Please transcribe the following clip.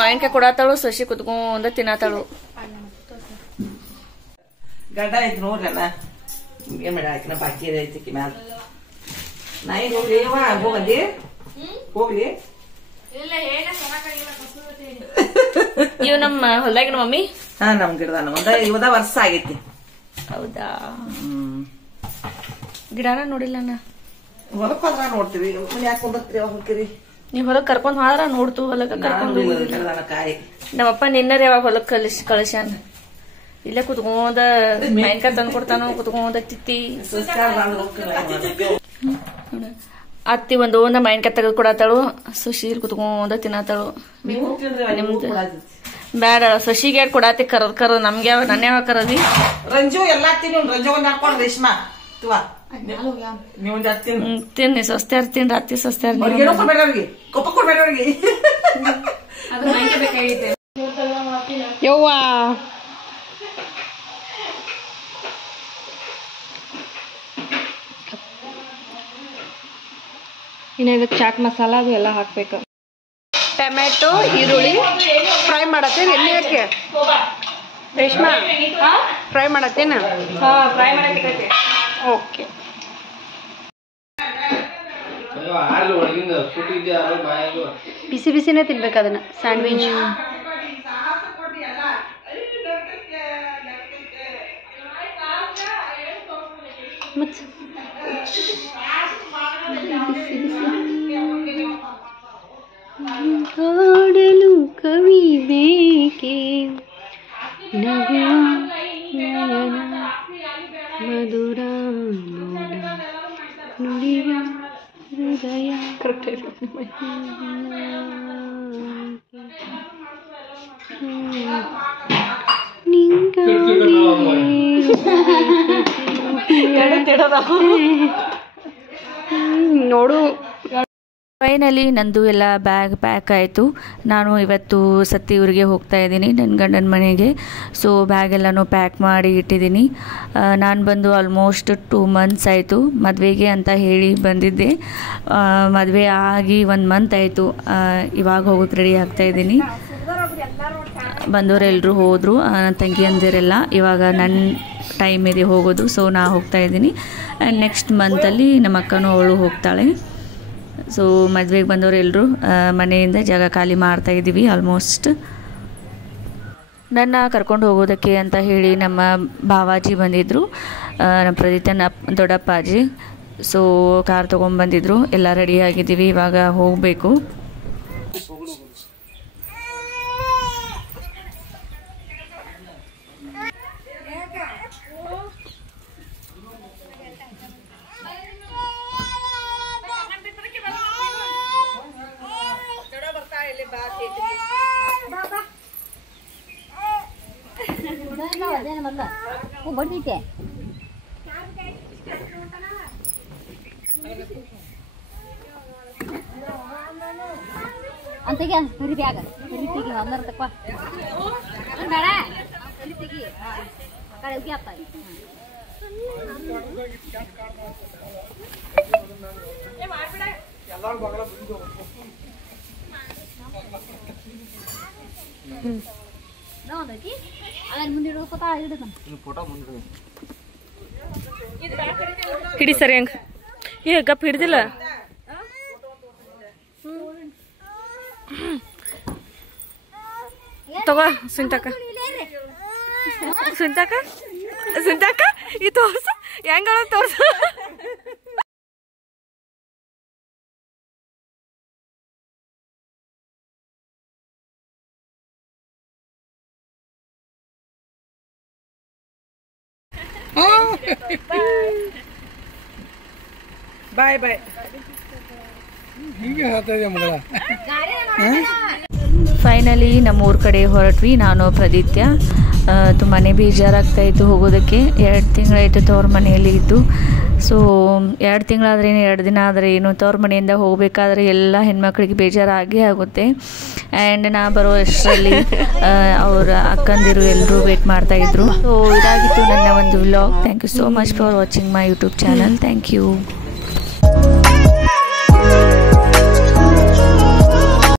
ಮಾವಿನಕಾಯಿ ಕೊಡತಾಳು ಸಸಿ ಕುತ್ಕೊಂಡ ತಿನ್ನತಾಳು ಗಡ್ಡ ಐತಿ ನೋಡ್ರಲ್ಲ ಏನ್ ಮಾಡಿ ಹಾಕಿನ ಬಾಕಿ ಐತಿ ಮ್ಯಾಲ ನಾಯಿ ಹೋಗ್ಲಿ ಹೋಗಂದಿ ಹೋಗ್ಲಿ ಇವ್ ನಮ್ಮ ಹೊಲ್ದಾಗಿನ ಮಮ್ಮಿ ಹಾ ನಮ್ ಗಿಡದ ಇವದ ವರ್ಷ ಆಗೈತಿ ಹೌದಾ ಗಿಡನ ನೋಡಿಲ್ಲ ನಾ ಹೊಲಕ್ ಹೋದ್ರ ನೋಡ್ತೀವಿ ಯಾಕೆ ಕುಂದರ್ತೀರಿ ಯಾವಾಗ ಹೋಗ್ತೀರಿ ನೀವ್ ಹೊಲಕ್ ಕರ್ಕೊಂಡ್ ಹೋದ್ರ ನೋಡ್ತು ಹೊಲಕ್ಕ ಕರ್ಕೊಂಡು ಕಾಯಿ ನಮ್ಮಪ್ಪ ನಿನ್ನರ ಯಾವಾಗ ಹೊಲಕ್ ಕಳಿಸ್ಯಾನ ಇಲ್ಲೇ ಕುತ್ಕೊಂಡ ಮಾವಿನಕಾಯಿ ತಂದ್ ಕೊಡ್ತಾನ ಕುತ್ಕೊಂಡ ತಿತ್ತಿ ಅತ್ತಿ ಒಂದ್ ಮಾವಿನಕಾಯಿ ತೆಗೆದು ಕೊಡತಾಳು ಸುಶೀಲ್ ಕುತ್ಕೊಂಡ ತಿನ್ನತಾಳು ನಿಮ್ದು ಬೇಡ ಸಸಿಗೆ ಕೊಡಾತಿ ಕರದ್ ನಮ್ಗೆ ನನ್ನ ಯಾವಾಗ ಕರದಿ ರಂಜು ಎಲ್ಲಾ ತಿನ್ನಿ ರಂಜು ಒಂದ್ ಹಾಕೊಂಡ್ ರೇಷ್ಮಾ ತಿನ್ನಿ ಸಸ್ತ್ಯಾರ ತಿನ್ರಿ ಅತ್ತಿ ಸಸ್ತ್ಯಾರ ಕೊಡ್ಬೇಡ್ರಿ ಕೊಪ್ಪ ಕೊಡ್ಬೇಡ್ರಿ ಯವ್ವ ಇನ್ನು ಇದಕ್ಕೆ ಚಾಟ್ ಮಸಾಲ ಅದು ಎಲ್ಲ ಹಾಕ್ಬೇಕು ಟೊಮೆಟೊ ಈರುಳ್ಳಿ ಫ್ರೈ ಮಾಡತ್ತೇನೆ ಎಣ್ಣೆ ಹಾಕಿ ರೇಷ್ಮಾ ಫ್ರೈ ಮಾಡತ್ತೇನ ಫ್ರೈ ಮಾಡಕ್ಕೆ ಓಕೆ ಬಿಸಿ ಬಿಸಿನೇ ತಿನ್ಬೇಕು ಅದನ್ನ ಸ್ಯಾಂಡ್ವಿಚ್ ಹಾಡಲು ಕವಿ ಬೇಕೆ ನಗುವ ನಯನ ಮಧುರ ನುಡಿಯ ಹೃದಯ ನೋಡು ಫೈನಲಿ ನಂದು ಎಲ್ಲ ಬ್ಯಾಗ್ ಪ್ಯಾಕ್ ಆಯಿತು ನಾನು ಇವತ್ತು ಸತ್ತಿ ಊರಿಗೆ ಹೋಗ್ತಾ ಇದ್ದೀನಿ ನನ್ನ ಗಂಡನ ಮನೆಗೆ ಸೊ ಬ್ಯಾಗ್ ಎಲ್ಲನೂ ಪ್ಯಾಕ್ ಮಾಡಿ ಇಟ್ಟಿದ್ದೀನಿ ನಾನು ಬಂದು ಆಲ್ಮೋಸ್ಟ್ 2 months ಆಯಿತು ಮದುವೆಗೆ ಅಂತ ಹೇಳಿ ಬಂದಿದ್ದೆ ಮದುವೆ ಆಗಿ 1 month ಆಯಿತು ಇವಾಗ ಹೋಗೋಕ್ಕೆ ರೆಡಿ ಆಗ್ತಾಯಿದ್ದೀನಿ ಬಂದವರೆಲ್ಲರೂ ಹೋದರು ತಂಗಿ ಅಂದಿರೆಲ್ಲ ಇವಾಗ ನನ್ನ ಟೈಮ್ ಇದೆ ಹೋಗೋದು ಸೊ ನಾ ಹೋಗ್ತಾ ಇದ್ದೀನಿ ಆ್ಯಂಡ್ ನೆಕ್ಸ್ಟ್ ಮಂತಲ್ಲಿ ನಮ್ಮ ಅಕ್ಕನೂ ಅವಳು ಹೋಗ್ತಾಳೆ ಸೊ ಮದುವೆಗೆ ಬಂದವರೆಲ್ಲರೂ ಮನೆಯಿಂದ ಜಾಗ ಖಾಲಿ ಮಾಡ್ತಾ ಇದ್ದೀವಿ ಆಲ್ಮೋಸ್ಟ್ ನನ್ನ ಕರ್ಕೊಂಡು ಹೋಗೋದಕ್ಕೆ ಅಂತ ಹೇಳಿ ನಮ್ಮ ಭಾವಾಜಿ ಬಂದಿದ್ದರು ನಮ್ಮ ಪ್ರದೀತನ ದೊಡ್ಡಪ್ಪಾಜಿ ಸೊ ಕಾರ್ ತೊಗೊಂಡ್ಬಂದಿದ್ರು ಎಲ್ಲ ರೆಡಿ ಆಗಿದ್ದೀವಿ ಇವಾಗ ಹೋಗಬೇಕು ಬಡ್ಡಿಕೆ ಅಂತೆಗೆ ಹುರಿ ಬ್ಯಾಗ ಹುರಿ ತೆಗಿ ಒಂದರ ತಕ್ಕ ಬೇಡ ಹುರಿ ತೆಗಿ ಕಡೆ ಉಗಿ ಆಗ್ತಾ ನೋಡೋಕಿ ಅದನ್ನ ಮುಂದೆ ಇಡೋಕೋತಾ ಇಡೋಣ ಫೋಟೋ ಮುಂದೆ ಹಿಡಿ ಸರಿ ಹಂಗೆ ಏ ಗಪ್ ಹಿಡ್ದಿಲ್ಲ ತಗೋ ಸುಂತಕ್ಕ ಸುಂತಕ್ಕ ಸುಂತಕ್ಕ ಈ ತೋರ್ಸ ಹೆಂಗಳ ತೋರ್ಸ ಬಾಯ್ ಬಾಯ್ ಫೈನಲಿ ನಮ್ಮೂರ ಕಡೆ ಹೊರಟ್ವಿ ನಾನು ಪ್ರದಿತ್ಯ ತುಂಬಾ ಬೇಜಾರಾಗ್ತಾಯಿತ್ತು ಹೋಗೋದಕ್ಕೆ 2 ತಿಂಗಳಾಯಿತು ತವ್ರ ಮನೆಯಲ್ಲಿ ಇದ್ದು ಸೊ 2 ತಿಂಗಳಾದ್ರೇನು 2 ದಿನ ಆದರೆ ಏನು ತವ್ರ ಮನೆಯಿಂದ ಹೋಗಬೇಕಾದ್ರೆ ಎಲ್ಲ ಹೆಣ್ಮಕ್ಳಿಗೆ ಬೇಜಾರಾಗೇ ಆಗುತ್ತೆ ಆ್ಯಂಡ್ ನಾ ಬರೋ ಅಷ್ಟರಲ್ಲಿ ಅವರ ಅಕ್ಕಂದಿರು ಎಲ್ಲರೂ ವೇಟ್ ಮಾಡ್ತಾಯಿದ್ರು ಸೊ ಇದಾಗಿತ್ತು ನನ್ನ ಒಂದು vlog thank you so much for watching my YouTube channel thank you